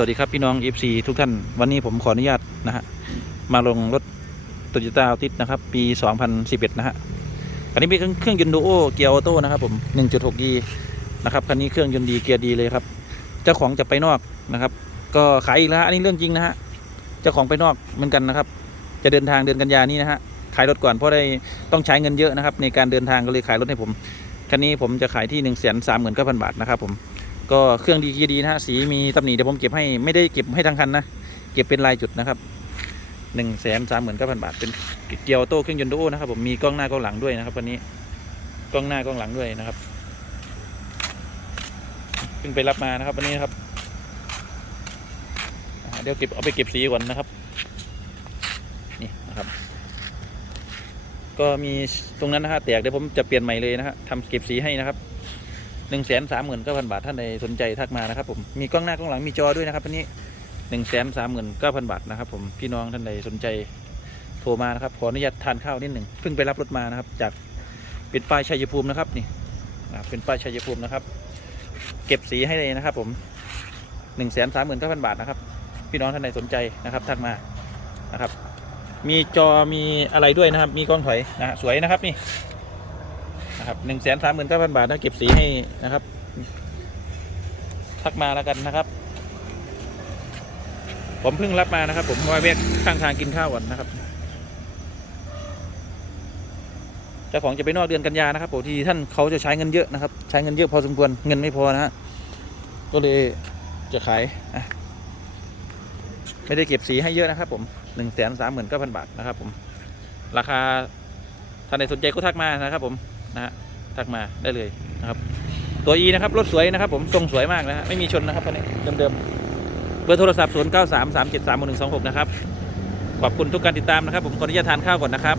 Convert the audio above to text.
สวัสดีครับพี่น้อง FC ทุกท่าน วันนี้ผมขออนุญาตนะฮะมาลงรถ t o y ยต้าติสนะครับ ปี 2011 นะฮะคันนี้เป็นเครื่องยนต์ดูโอเกียร์ออโต้นะครับผม 1.6D นะครับคันนี้เครื่องยนต์ดีเกียร์ดีเลยครับ เจ้าของจะไปนอกนะครับ ก็ขายอีกแล้วอันนี้เรื่องจริงนะฮะเจ้าของไปนอกเหมือนกันนะครับ จะเดินทางเดือนกันยานี้นะฮะขายรถก่อนเพราะได้ต้องใช้เงินเยอะนะครับในการเดินทางก็เลยขายรถให้ผมคันนี้ผมจะขายที่1นึ่งแสนสามหมื่นเก้าพันบาทนะครับผม ก็เครื่องดีดีนะฮะสีมีตำหนิเดี๋ยวผมเก็บให้ไม่ได้เก็บให้ทั้งคันนะ เก็บเป็นลายจุดนะครับหนึ่งแสนสามหมื่นเก้าพันบาทเป็นเกียร์ออโต้เครื่องยนต์ดูนะครับผมมีกล้องหน้ากล้องหลังด้วยนะครับวันนี้กล้องหน้ากล้องหลังด้วยนะครับเพิ่งไปรับมานะครับวันนี้นะครับเดี๋ยวเก็บเอาไปเก็บสีก่อนนะครับนี่นะครับ ก็มีตรงนั้นนะฮะแตกเดี๋ยวผมจะเปลี่ยนใหม่เลยนะฮะทำเก็บสีให้นะครับ หนึ่งแสนสามหมื่นเก้าพันบาทท่านใดสนใจทักมานะครับผมมีกล้องหน้ากล้องหลังมีจอด้วยนะครับวันนี้หนึ่งแสนสามหมื่นเก้าพันบาทนะครับผมพี่น้องท่านใดสนใจโทรมานะครับขออนุญาตทานข้าวนิดหนึ่งเพิ่งไปรับรถมานะครับ จากเป็นป้ายชัยภูมินะครับนี่เป็นป้ายชัยภูมินะครับ เก็บสีให้เลยนะครับ ผมหนึ่งแสนสามหมื่นเก้าพันบาทนะครับ พี่น้องท่านใดสนใจนะครับทักมานะครับ มีจอมีอะไรด้วยนะครับ มีกล้องถอยนะสวยนะครับนี่ นะครับหนึ่งแสนสามหมื่นเก้าพันบาทนะเก็บสีให้นะครับ ทักมาแล้วกันนะครับ ผมเพิ่งรับมานะครับ ผมมาแวะข้างทางกินข้าวก่อนนะครับเจ้าของจะไปนอกเดือนกันยานะครับผมที่ท่านเขาจะใช้เงินเยอะนะครับ ใช้เงินเยอะพอสมควรเงินไม่พอนะฮะก็เลยจะขายไม่ได้เก็บสีให้เยอะนะครับ ผมหนึ่งแสนสามหมื่นเก้าพันบาทนะครับ ผม ราคาท่านใดสนใจก็ทักมานะครับผม นะฮะทักมาได้เลยนะครับตัว E นะครับรถสวยนะครับผมทรงสวยมากนะฮะไม่มีชนนะครับคันนี้เดิมๆเบอร์โทรศัพท์ 0 9 3 3 7 3 1 2 6 นะครับขอบคุณทุกการติดตามนะครับ ผมขออนุญาตทานข้าวก่อนนะครับ